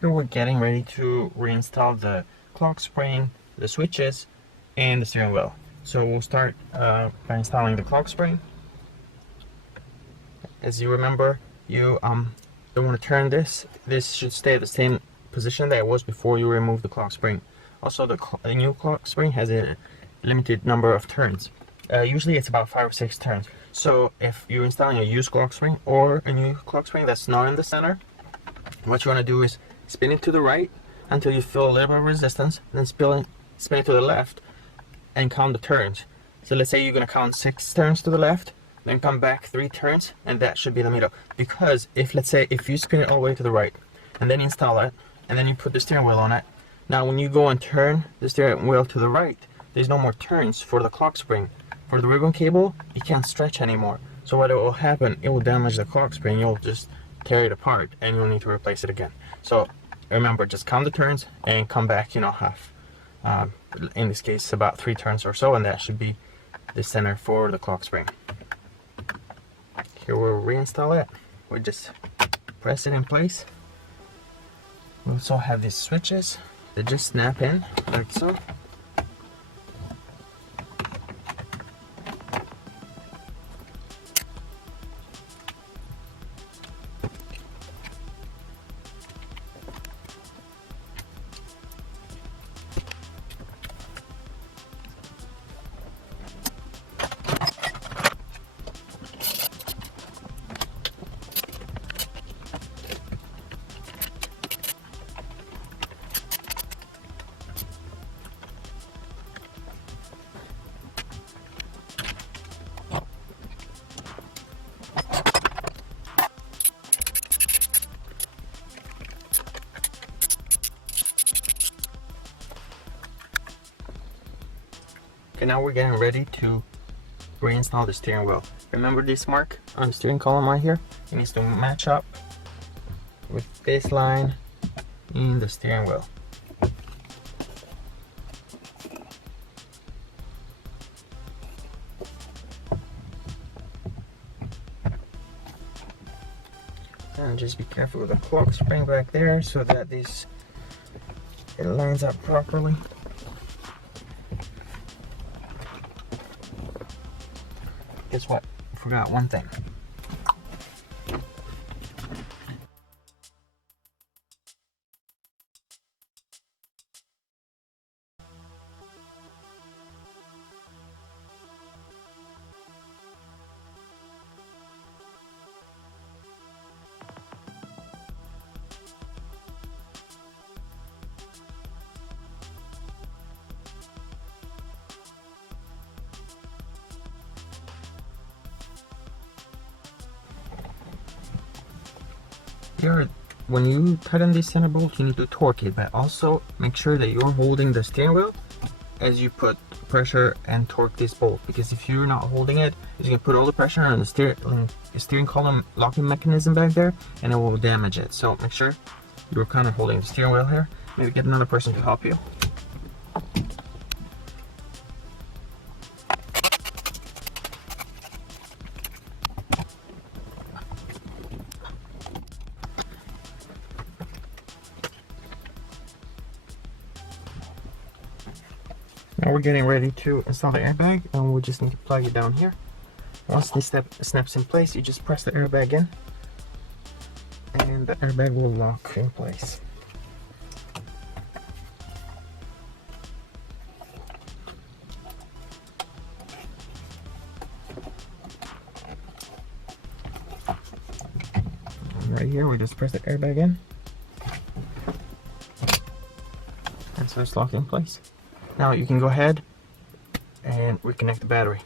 Here we're getting ready to reinstall the clock spring, the switches, and the steering wheel. So we'll start by installing the clock spring. As you remember, you don't want to turn this. This should stay at the same position that it was before you remove the clock spring. Also, the new clock spring has a limited number of turns. Usually it's about 5 or 6 turns. So if you're installing a used clock spring or a new clock spring that's not in the center, what you want to do is spin it to the right until you feel a little bit of resistance, then spin it to the left and count the turns. So let's say you're going to count 6 turns to the left, then come back 3 turns, and that should be the middle. Because let's say if you spin it all the way to the right and then install it and then you put the steering wheel on it, now when you go and turn the steering wheel to the right, there's no more turns for the clock spring. For the ribbon cable, it can't stretch anymore. So what will happen, it will damage the clock spring. You'll just tear it apart and you'll need to replace it again. So remember, just count the turns and come back, half. In this case, about 3 turns or so, and that should be the center for the clock spring. Here we'll reinstall it. We just press it in place. We also have these switches that just snap in like so. Okay, now we're getting ready to reinstall the steering wheel. Remember this mark on the steering column right here? It needs to match up with this line in the steering wheel. And just be careful with the clock spring back there so that it lines up properly. Guess what? I forgot one thing. When you tighten this center bolt, you need to torque it, but also make sure that you're holding the steering wheel as you put pressure and torque this bolt, because if you're not holding it, it's going to put all the pressure on the steering column locking mechanism back there, and it will damage it. So make sure you're kind of holding the steering wheel here. Maybe get another person to help you. Now we're getting ready to install the airbag, and we just need to plug it down here. Once this snaps in place, you just press the airbag in, and the airbag will lock in place. And right here, we just press the airbag in, and so it's locked in place. Now you can go ahead and reconnect the battery.